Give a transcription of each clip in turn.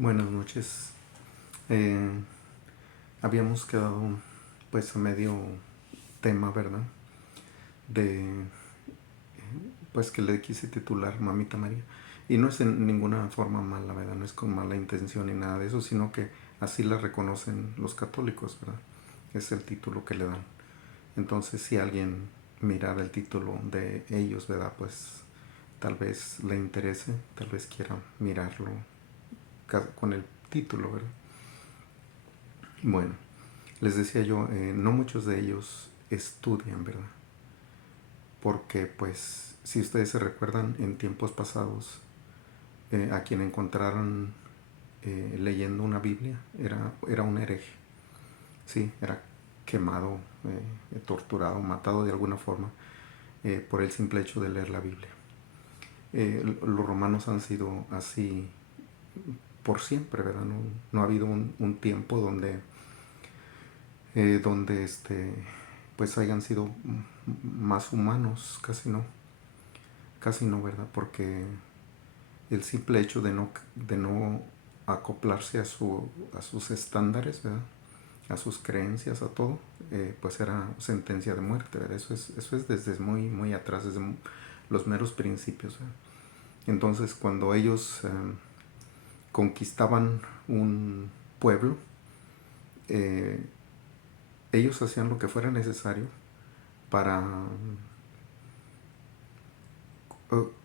Buenas noches. Eh, Habíamos quedado pues a medio tema, ¿verdad? De pues que le quise titular Mamita María. Y no es en ninguna forma mala, ¿verdad? No es con mala intención ni nada de eso, sino que así la reconocen los católicos, ¿verdad? Es el título que le dan. Entonces si alguien mirara el título de ellos, ¿verdad? Pues tal vez le interese, tal vez quiera mirarlo con el título, ¿verdad? Bueno, les decía yo, no muchos de ellos estudian, ¿verdad? Porque pues, si ustedes se recuerdan, en tiempos pasados, a quien encontraron leyendo una Biblia era un hereje, sí, era quemado, torturado, matado de alguna forma por el simple hecho de leer la Biblia. Los romanos han sido así por siempre, ¿verdad? No ha habido un tiempo donde pues hayan sido más humanos, casi no, ¿verdad? Porque el simple hecho de no acoplarse a sus estándares, ¿verdad? A sus creencias, a todo, pues era sentencia de muerte, ¿verdad? Eso es desde muy atrás, desde los meros principios, ¿verdad? Entonces, cuando ellos conquistaban un pueblo, eh, ellos hacían lo que fuera necesario para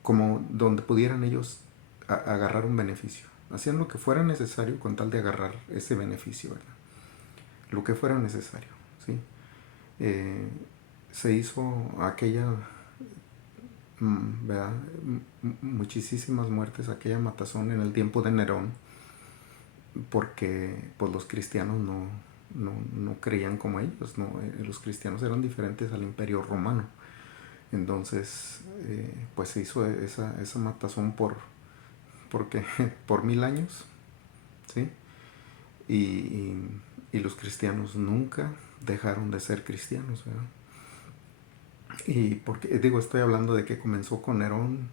como donde pudieran ellos agarrar un beneficio. Hacían lo que fuera necesario con tal de agarrar ese beneficio, ¿verdad? Lo que fuera necesario, ¿sí? Eh, Se hizo aquella, ¿verdad? Muchísimas muertes, aquella matazón en el tiempo de Nerón, porque pues los cristianos no creían como ellos, ¿no? Los cristianos eran diferentes al imperio romano. Entonces, pues se hizo esa matazón porque por 1000 años, ¿sí? Y, y los cristianos nunca dejaron de ser cristianos, ¿verdad? Y porque, digo, estoy hablando de que comenzó con Nerón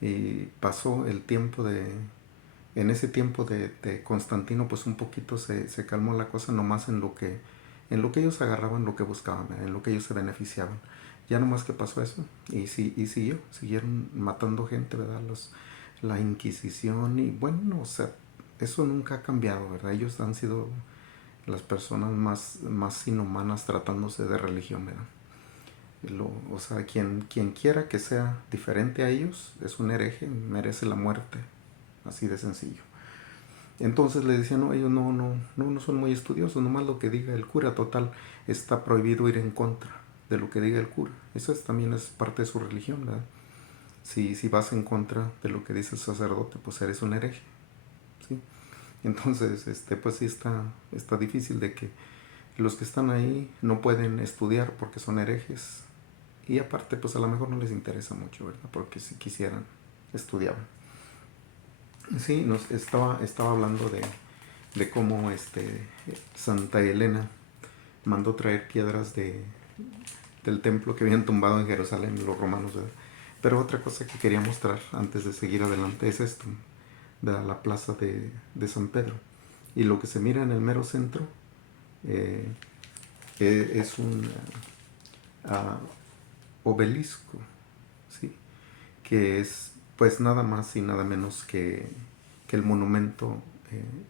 y pasó el tiempo en ese tiempo de Constantino, pues un poquito se calmó la cosa nomás en lo que ellos agarraban, lo que buscaban, ¿verdad? En lo que ellos se beneficiaban. Ya nomás que pasó eso y siguieron matando gente, ¿verdad? La Inquisición y bueno, o sea, eso nunca ha cambiado, ¿verdad? Ellos han sido las personas más inhumanas tratándose de religión, ¿verdad? O sea, quien quiera que sea diferente a ellos es un hereje, merece la muerte, así de sencillo. Entonces le decían, no, ellos no son muy estudiosos, nomás lo que diga el cura, total, está prohibido ir en contra de lo que diga el cura. Eso también es parte de su religión, ¿verdad? Si vas en contra de lo que dice el sacerdote, pues eres un hereje, ¿sí? Entonces, pues sí está difícil de que los que están ahí no pueden estudiar porque son herejes. Y aparte, pues a lo mejor no les interesa mucho, ¿verdad? Porque si quisieran, estudiaban. Sí, estaba hablando de cómo Santa Elena mandó traer piedras del templo que habían tumbado en Jerusalén los romanos, ¿verdad? Pero otra cosa que quería mostrar antes de seguir adelante es esto, ¿verdad? La plaza de San Pedro. Y lo que se mira en el mero centro eh, es un obelisco, ¿sí? Que es pues nada más y nada menos que el monumento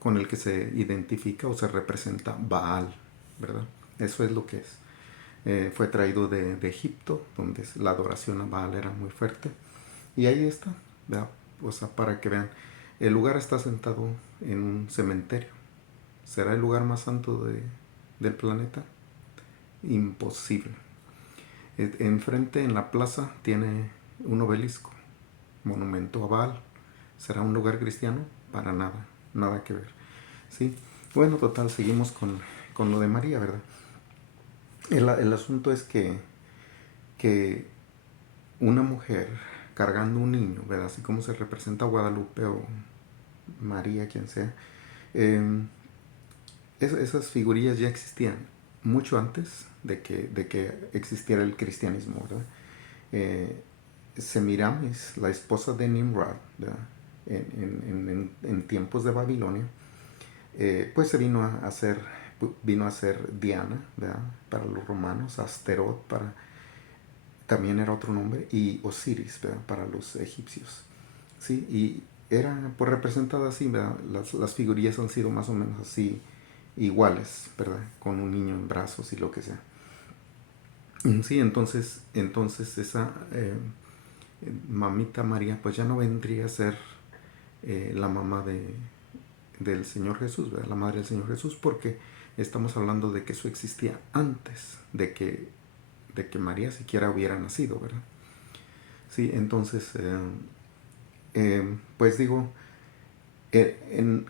con el que se identifica o se representa Baal, ¿verdad? Eso es lo que es. Fue traído de Egipto, donde la adoración a Baal era muy fuerte. Y ahí está, ¿verdad? O sea, para que vean, el lugar está sentado en un cementerio. ¿Será el lugar más santo del planeta? Imposible. Enfrente, en la plaza, tiene un obelisco, monumento a Baal. ¿Será un lugar cristiano? Para nada, nada que ver. ¿Sí? Bueno, total, seguimos con lo de María, ¿verdad? El asunto es que una mujer cargando un niño, ¿verdad? Así como se representa a Guadalupe o María, quien sea, eh, esas figurillas ya existían mucho antes de que existiera el cristianismo, ¿verdad? Eh, Semiramis, la esposa de Nimrod, ¿verdad? En tiempos de Babilonia, pues se vino a ser Diana, ¿verdad? Para los romanos, Asterot también era otro nombre, y Osiris, ¿verdad? Para los egipcios. Sí, y era pues representada así, ¿verdad? Las figurillas han sido más o menos así iguales, ¿verdad? Con un niño en brazos y lo que sea. Sí, entonces esa mamita María pues ya no vendría a ser la mamá del Señor Jesús, ¿verdad? La madre del Señor Jesús, porque estamos hablando de que eso existía antes de que María siquiera hubiera nacido, ¿verdad? Sí, entonces, pues digo,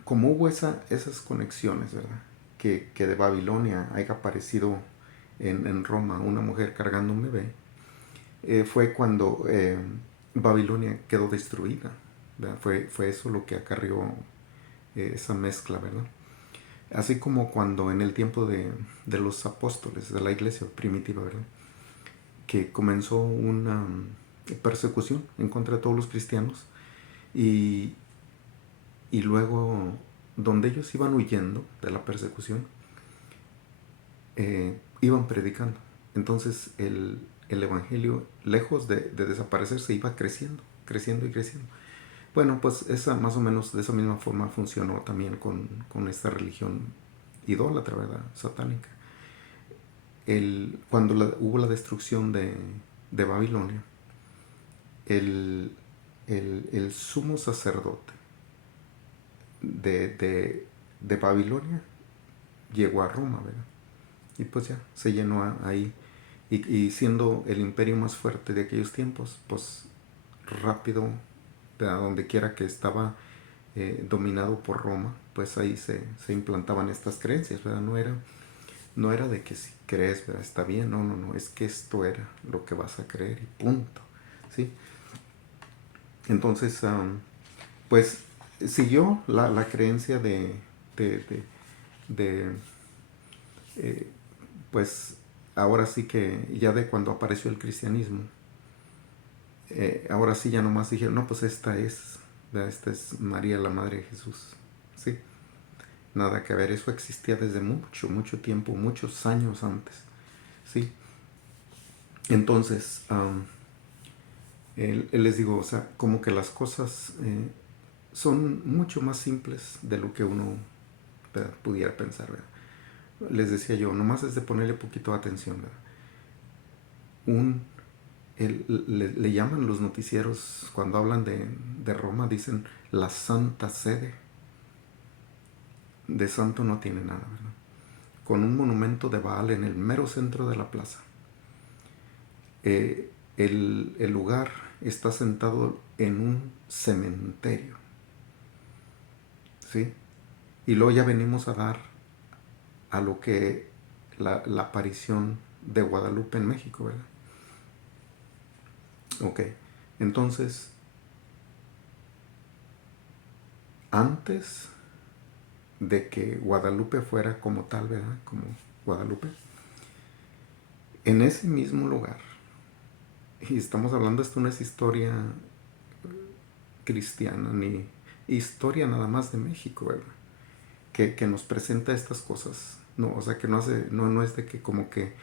como hubo esas conexiones, ¿verdad? Que de Babilonia haya aparecido en Roma una mujer cargando un bebé, fue cuando Babilonia quedó destruida, ¿verdad? Fue eso lo que acarrió esa mezcla, ¿verdad? Así como cuando en el tiempo de los apóstoles, de la iglesia primitiva, ¿verdad? Que comenzó una persecución en contra de todos los cristianos y, y luego donde ellos iban huyendo de la persecución, iban predicando. Entonces el evangelio, lejos de desaparecer, se iba creciendo, creciendo y creciendo. Bueno, pues más o menos de esa misma forma funcionó también con esta religión idólatra, ¿verdad? Satánica. Cuando hubo la destrucción de Babilonia, el, el sumo sacerdote de Babilonia llegó a Roma, ¿verdad? Y pues ya, se llenó ahí. Y siendo el imperio más fuerte de aquellos tiempos, pues rápido, a donde quiera que estaba dominado por Roma, pues ahí se implantaban estas creencias, ¿verdad? No era de que si crees, ¿verdad? Está bien, no, es que esto era lo que vas a creer y punto, ¿sí? Entonces, pues siguió la creencia de, de, de, eh, pues ahora sí que ya de cuando apareció el cristianismo, ahora sí ya nomás dijeron, no, pues ¿verdad? Esta es María, la Madre de Jesús, ¿sí? Nada que ver, eso existía desde mucho, mucho tiempo, muchos años antes, ¿sí? Entonces, les digo, o sea, como que las cosas son mucho más simples de lo que uno, ¿verdad? Pudiera pensar, ¿verdad? Les decía yo, nomás es de ponerle poquito de atención, ¿verdad? Le llaman los noticieros, cuando hablan de Roma, dicen la Santa Sede. De santo no tiene nada, ¿verdad? Con un monumento de Baal en el mero centro de la plaza. El lugar está sentado en un cementerio, ¿sí? Y luego ya venimos a dar a lo que la aparición de Guadalupe en México, ¿verdad? Ok, entonces, antes de que Guadalupe fuera como tal, ¿verdad? Como Guadalupe, en ese mismo lugar, y estamos hablando, esto no es historia cristiana, ni historia nada más de México, ¿verdad? Que nos presenta estas cosas, no, o sea, que no es de que como que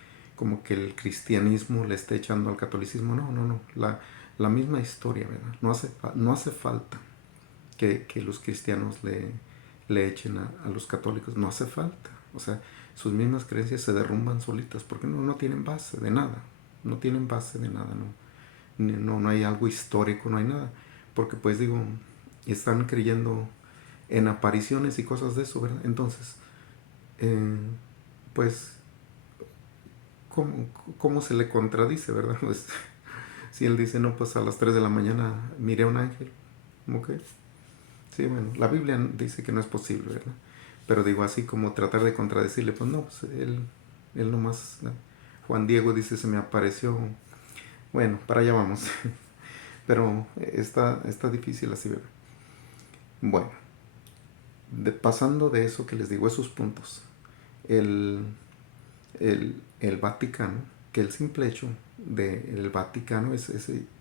el cristianismo le esté echando al catolicismo, no, la misma historia, ¿verdad? No hace falta que los cristianos le echen a los católicos, no hace falta, o sea, sus mismas creencias se derrumban solitas, porque no tienen base de nada, no tienen base de nada, no hay algo histórico, no hay nada, porque pues digo, están creyendo en apariciones y cosas de eso, ¿verdad? Entonces, pues, ¿cómo se le contradice, verdad? Pues, si él dice, no, pues a las 3 de la mañana miré a un ángel, ¿ok? Sí, bueno, la Biblia dice que no es posible, ¿verdad? Pero digo, así como tratar de contradecirle, pues no, pues él nomás, ¿no? Juan Diego dice, se me apareció, bueno, para allá vamos, pero está difícil así, ¿verdad? Bueno, pasando de eso que les digo, esos puntos, el, el Vaticano, que el simple hecho del Vaticano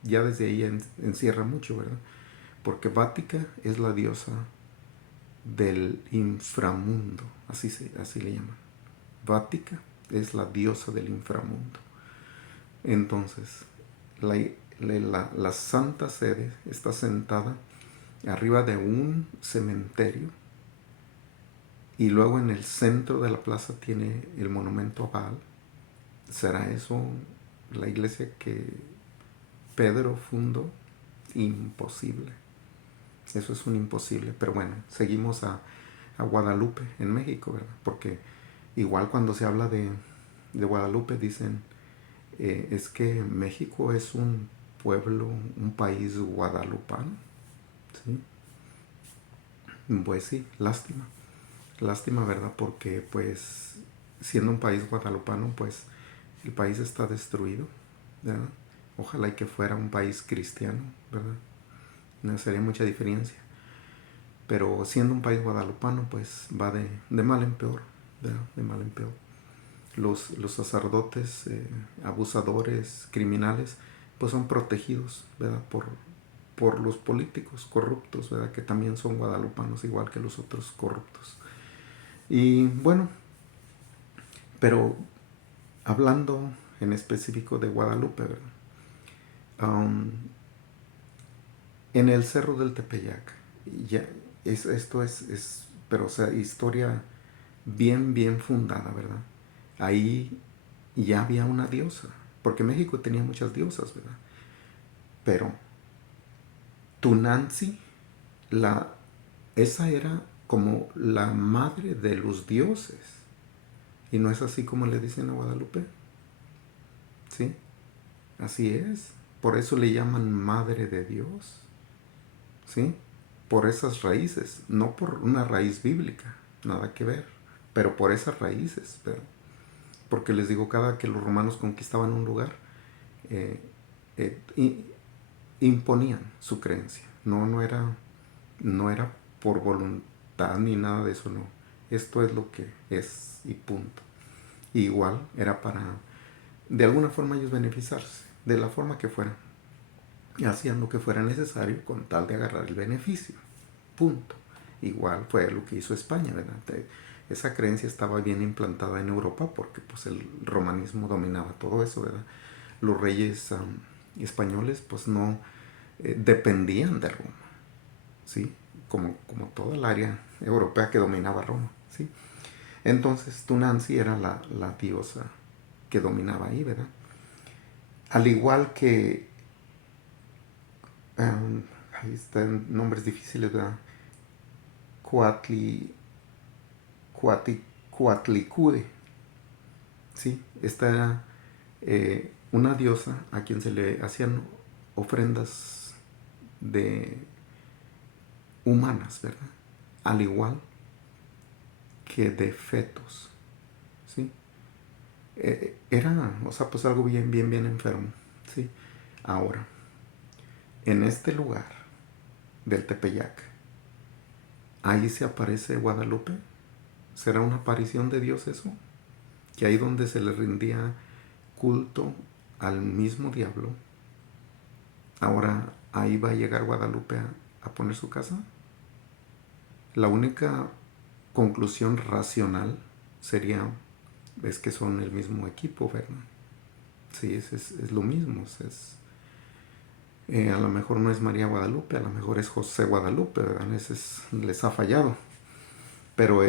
ya desde ahí encierra mucho, ¿verdad? Porque Vática es la diosa del inframundo, así le llaman. Vática es la diosa del inframundo. Entonces, la Santa Sede está sentada arriba de un cementerio, y luego en el centro de la plaza tiene el monumento a Baal. ¿Será eso la iglesia que Pedro fundó? Imposible. Eso es un imposible. Pero bueno, seguimos a Guadalupe en México, ¿verdad? Porque igual cuando se habla de Guadalupe dicen, es que México es un pueblo, un país guadalupano. ¿Sí? Pues sí, lástima. Lástima, ¿verdad? Porque pues siendo un país guadalupano, pues el país está destruido, ¿verdad? Ojalá y que fuera un país cristiano, ¿verdad? No sería mucha diferencia. Pero siendo un país guadalupano, pues va de mal en peor, ¿verdad? De mal en peor. Los sacerdotes abusadores, criminales, pues son protegidos, ¿verdad? Por los políticos corruptos, ¿verdad? Que también son guadalupanos, igual que los otros corruptos. Y bueno, pero hablando en específico de Guadalupe, ¿verdad? En el Cerro del Tepeyac, ya, esto es, pero o sea, historia bien fundada, ¿verdad? Ahí ya había una diosa, porque México tenía muchas diosas, ¿verdad? Pero Tunantzin, esa era como la madre de los dioses. ¿Y no es así como le dicen a Guadalupe? ¿Sí? Así es. Por eso le llaman Madre de Dios. ¿Sí? Por esas raíces. No por una raíz bíblica. Nada que ver. Pero por esas raíces. Porque les digo, cada que los romanos conquistaban un lugar, eh, imponían su creencia. No era por voluntad ni nada de eso, no. Esto es lo que es y punto. Igual era para, de alguna forma, ellos beneficiarse, de la forma que fuera. Y hacían lo que fuera necesario con tal de agarrar el beneficio. Punto. Igual fue lo que hizo España, ¿verdad? Esa creencia estaba bien implantada en Europa porque pues el romanismo dominaba todo eso, ¿verdad? Los reyes españoles pues no dependían de Roma, ¿sí? Como toda el área europea que dominaba Roma, ¿sí? Entonces Tunantzin era la diosa que dominaba ahí, ¿verdad? Al igual que, ahí están nombres difíciles, ¿verdad? Coatli, Coatlicude, ¿sí? Esta era una diosa a quien se le hacían ofrendas de humanas, ¿verdad? Al igual que de fetos, ¿sí? Era, o sea, pues algo bien enfermo, ¿sí? Ahora, en este lugar del Tepeyac, ahí se aparece Guadalupe. ¿Será una aparición de Dios eso? Que ahí donde se le rendía culto al mismo diablo, ahora ahí va a llegar Guadalupe a poner su casa. La única conclusión racional sería, es que son el mismo equipo, ¿verdad? Sí, es lo mismo. A lo mejor no es María Guadalupe, a lo mejor es José Guadalupe, ¿verdad? Les ha fallado. Pero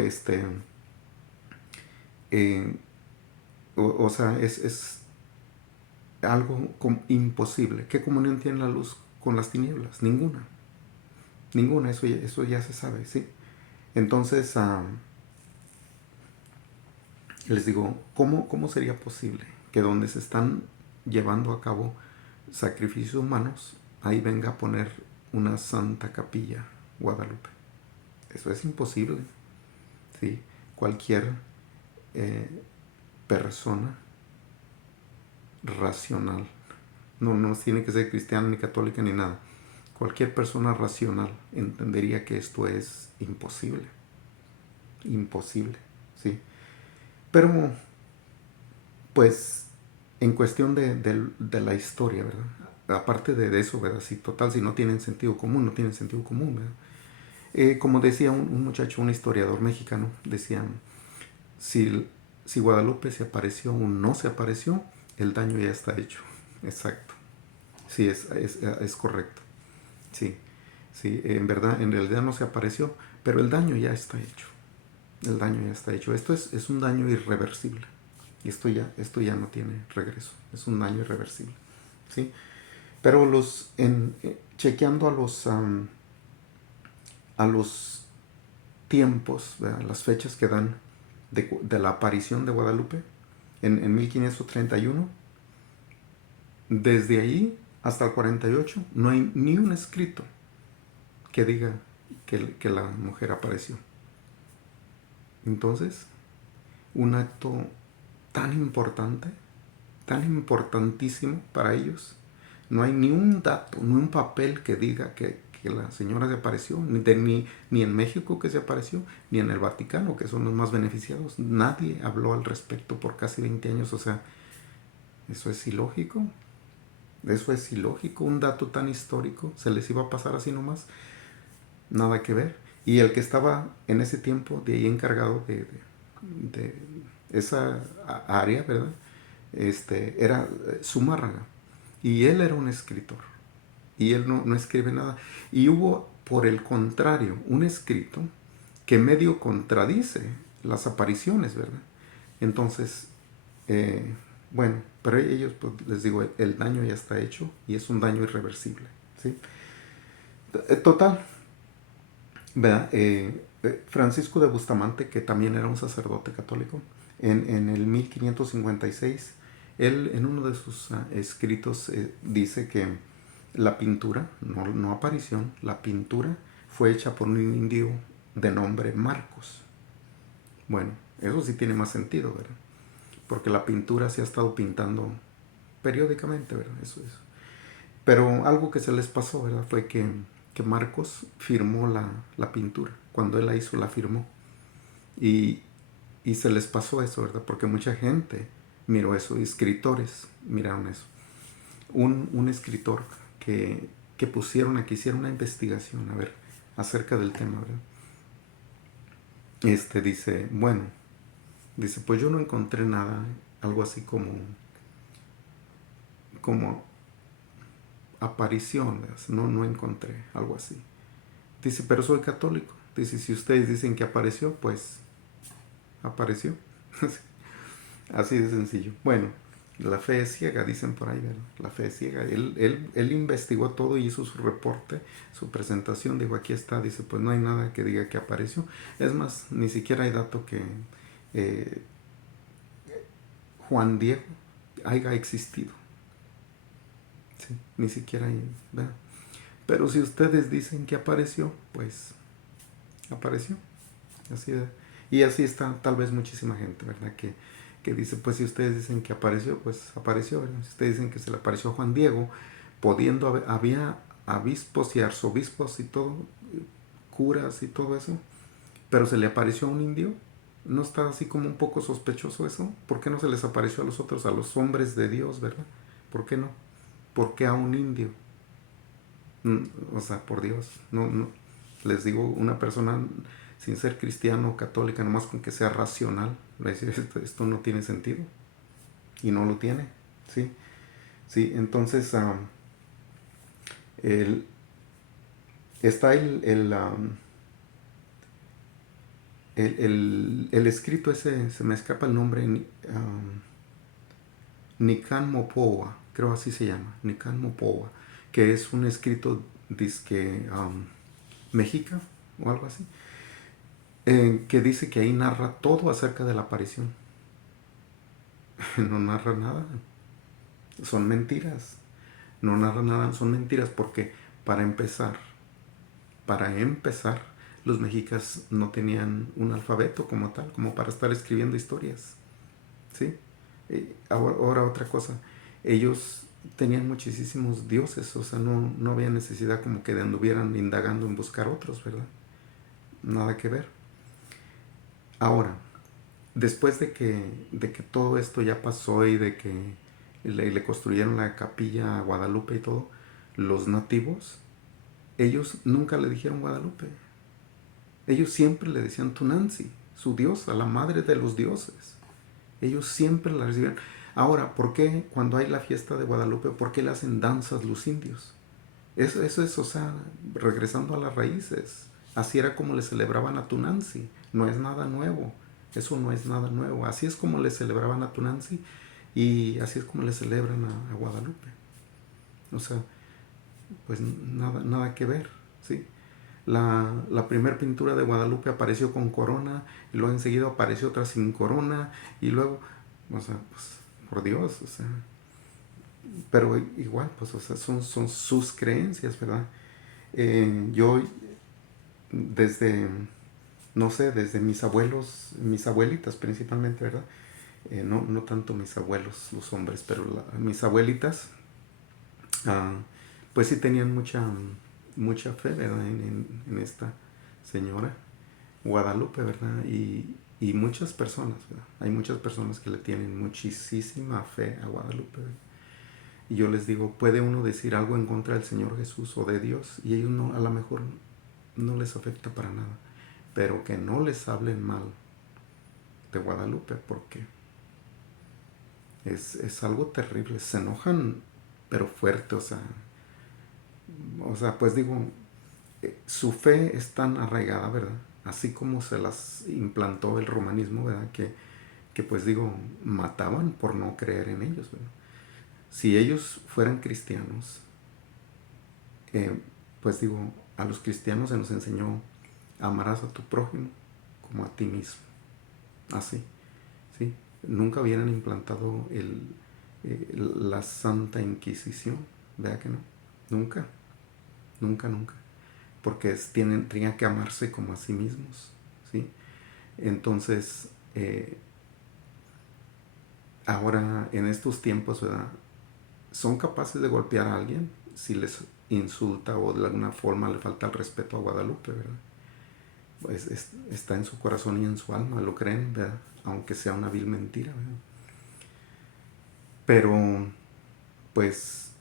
o sea, es algo imposible. ¿Qué comunión tiene la luz con las tinieblas? Ninguna. Ninguna, eso ya se sabe, ¿sí? Entonces, les digo, ¿cómo sería posible que donde se están llevando a cabo sacrificios humanos, ahí venga a poner una santa capilla Guadalupe? Eso es imposible, ¿sí? Cualquier persona racional, no tiene que ser cristiana ni católica ni nada, cualquier persona racional entendería que esto es imposible. Imposible, ¿sí? Pero, pues, en cuestión de la historia, ¿verdad? Aparte de eso, ¿verdad? Si no tienen sentido común, no tienen sentido común, ¿verdad? Como decía un muchacho, un historiador mexicano, decía, si, si Guadalupe se apareció o no se apareció, el daño ya está hecho. Exacto. Sí, es correcto. Sí, sí, en realidad no se apareció, pero el daño ya está hecho. El daño ya está hecho. Esto es un daño irreversible. Y esto ya no tiene regreso. Es un daño irreversible. ¿Sí? Pero chequeando a los tiempos, ¿verdad? Las fechas que dan de la aparición de Guadalupe en 1531, desde ahí hasta el 48 no hay ni un escrito que diga que la mujer apareció. Entonces, un acto tan importantísimo para ellos, no hay ni un dato, ni un papel que diga que la señora se apareció, ni en México que se apareció, ni en el Vaticano, que son los más beneficiados. Nadie habló al respecto por casi 20 años. O sea, eso es ilógico. Eso es ilógico. Un dato tan histórico se les iba a pasar así nomás. Nada que ver. Y el que estaba en ese tiempo de ahí encargado de esa área, ¿verdad? Era Zumárraga. Y él era un escritor. Y él no escribe nada. Y hubo, por el contrario, un escrito que medio contradice las apariciones, ¿verdad? Entonces, bueno, pero ellos, pues, les digo, el daño ya está hecho y es un daño irreversible, ¿sí? Total, ¿verdad? Francisco de Bustamante, que también era un sacerdote católico, en el 1556, él en uno de sus escritos dice que la pintura, no aparición, la pintura fue hecha por un indio de nombre Marcos. Bueno, eso sí tiene más sentido, ¿verdad? Porque la pintura se ha estado pintando periódicamente, ¿verdad? Eso es. Pero algo que se les pasó, ¿verdad? Fue que Marcos firmó la pintura. Cuando él la hizo, la firmó. Y, y se les pasó eso, ¿verdad? Porque mucha gente miró eso, escritores miraron eso. Un escritor que pusieron a que hiciera una investigación, a ver, acerca del tema, ¿verdad? Dice, bueno, dice, pues yo no encontré nada, algo así como apariciones, no encontré algo así. Dice, pero soy católico. Dice, si ustedes dicen que apareció, pues apareció. Así de sencillo. Bueno, la fe es ciega, dicen por ahí, ¿verdad? La fe es ciega. Él investigó todo y hizo su reporte, su presentación. Digo, aquí está. Dice, pues no hay nada que diga que apareció. Es más, ni siquiera hay dato que eh, Juan Diego haya existido. ¿Sí? Ni siquiera hay, ¿verdad? Pero si ustedes dicen que apareció, pues apareció. Así de, y así está tal vez muchísima gente, ¿verdad? Que dice, pues si ustedes dicen que apareció, pues apareció, ¿verdad? Si ustedes dicen que se le apareció a Juan Diego, había obispos y arzobispos y todo, curas y todo eso, pero se le apareció a un indio. ¿No está así como un poco sospechoso eso? ¿Por qué no se les apareció a los otros, a los hombres de Dios, verdad? ¿Por qué no? ¿Por qué a un indio? O sea, por Dios, no, les digo, una persona sin ser cristiano o católica, nomás con que sea racional, va a decir, esto no tiene sentido, y no lo tiene, ¿sí? Sí, entonces, el, está el escrito ese, se me escapa el nombre, Nican Mopoa, creo así se llama, Nican Mopoa, que es un escrito, dizque, mexica, o algo así, que dice que ahí narra todo acerca de la aparición. No narra nada. Son mentiras. No narra nada, son mentiras porque para empezar, los mexicas no tenían un alfabeto como tal, como para estar escribiendo historias. ¿Sí? Ahora otra cosa. Ellos tenían muchísimos dioses, o sea, no había necesidad como que anduvieran indagando en buscar otros, ¿verdad? Nada que ver. Ahora, después de que todo esto ya pasó y de que le construyeron la capilla a Guadalupe y todo, los nativos, ellos nunca le dijeron Guadalupe. Ellos siempre le decían Tunanzi, su diosa, la madre de los dioses. Ellos siempre la recibían. Ahora, ¿por qué cuando hay la fiesta de Guadalupe, por qué le hacen danzas los indios? Eso es, o sea, regresando a las raíces. Así era como le celebraban a Tunanzi. No es nada nuevo. Eso no es nada nuevo. Así es como le celebraban a Tunanzi y así es como le celebran a Guadalupe. O sea, pues nada, nada que ver, ¿sí? La primera pintura de Guadalupe apareció con corona y luego enseguida apareció otra sin corona y luego, o sea, pues por Dios, o sea, pero igual, pues, o sea, son sus creencias, ¿verdad? Yo desde, no sé, desde mis abuelos, mis abuelitas principalmente, ¿verdad? No tanto mis abuelos, los hombres, pero mis abuelitas, ah, pues sí tenían mucha fe, ¿verdad? En esta señora Guadalupe, ¿verdad? Y muchas personas, ¿verdad? Hay muchas personas que le tienen muchísima fe a Guadalupe, ¿verdad? Y yo les digo, puede uno decir algo en contra del Señor Jesús o de Dios y ellos no, a lo mejor no les afecta para nada, pero que no les hablen mal de Guadalupe porque es algo terrible, se enojan pero fuerte, o sea, pues digo, su fe es tan arraigada, ¿verdad? Así como se las implantó el romanismo, ¿verdad? Que pues digo, mataban por no creer en ellos, ¿verdad? Si ellos fueran cristianos, eh, pues digo, a los cristianos se nos enseñó amarás a tu prójimo como a ti mismo, así, ¿sí? Nunca hubieran implantado la Santa Inquisición, ¿verdad que no? Nunca, nunca, porque tenían que amarse como a sí mismos, ¿sí? Entonces, ahora en estos tiempos, ¿verdad? Son capaces de golpear a alguien si les insulta o de alguna forma le falta el respeto a Guadalupe, ¿verdad? Pues está en su corazón y en su alma, lo creen, ¿verdad? Aunque sea una vil mentira, ¿verdad? Pero, pues,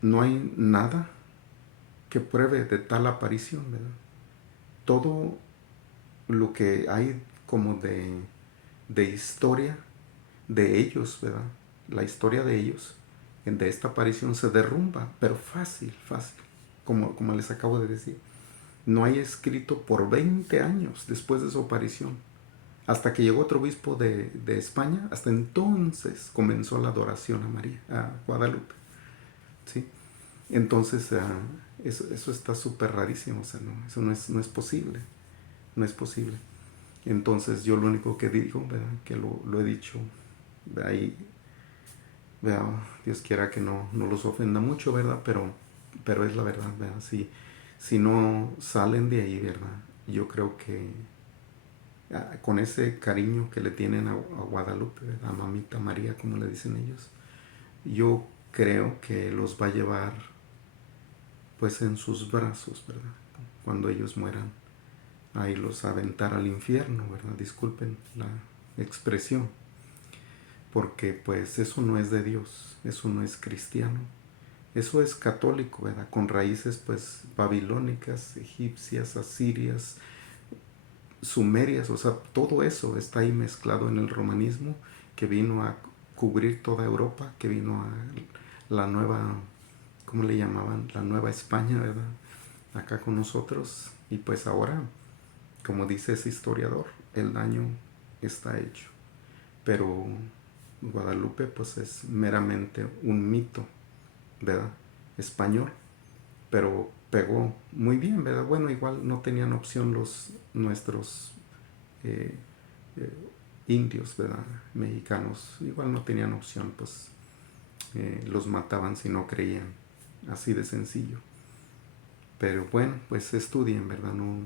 no hay nada que pruebe de tal aparición, ¿verdad? Todo lo que hay como de historia de ellos, ¿verdad? La historia de ellos, de esta aparición se derrumba, pero fácil, como les acabo de decir. No hay escrito por 20 años después de su aparición. Hasta que llegó otro obispo de España, hasta entonces comenzó la adoración a María, a Guadalupe, ¿sí? Entonces, eso está súper rarísimo, o sea, no, eso no es posible, no es posible. Entonces, yo lo único que digo, ¿verdad? Que lo he dicho, de ahí, ¿verdad? Dios quiera que no los ofenda mucho, ¿verdad? Pero es la verdad, ¿verdad? Si no salen de ahí, ¿verdad? Yo creo que con ese cariño que le tienen a Guadalupe, a Mamita María, como le dicen ellos, yo creo que los va a llevar pues en sus brazos, ¿verdad? Cuando ellos mueran, ahí los aventar al infierno, ¿verdad? Disculpen la expresión, porque pues eso no es de Dios, eso no es cristiano, eso es católico, ¿verdad? Con raíces pues babilónicas, egipcias, asirias, sumerias, o sea, todo eso está ahí mezclado en el romanismo que vino a cubrir toda Europa, que vino a la nueva, ¿cómo le llamaban? La nueva España, ¿verdad? Acá con nosotros. Y pues ahora, como dice ese historiador, el daño está hecho. Pero Guadalupe pues es meramente un mito, ¿verdad? Español, pero pegó muy bien, ¿verdad? Bueno, igual no tenían opción nuestros eh, eh, indios, ¿verdad? Mexicanos, igual no tenían opción, pues los mataban si no creían, así de sencillo. Pero bueno, pues estudien, ¿verdad? No,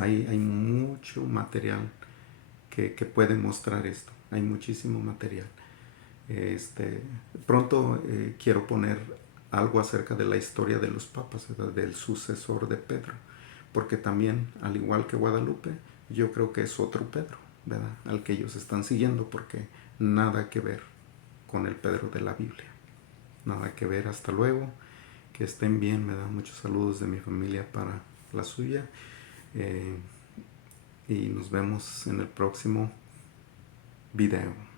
hay mucho material que puede mostrar esto, hay muchísimo material. Pronto quiero poner algo acerca de la historia de los papas, ¿verdad? Del sucesor de Pedro, porque también, al igual que Guadalupe, yo creo que es otro Pedro, ¿verdad? Al que ellos están siguiendo, porque nada que ver con el Pedro de la Biblia, nada que ver. Hasta luego, que estén bien, me da muchos saludos de mi familia para la suya. Eh, y nos vemos en el próximo video.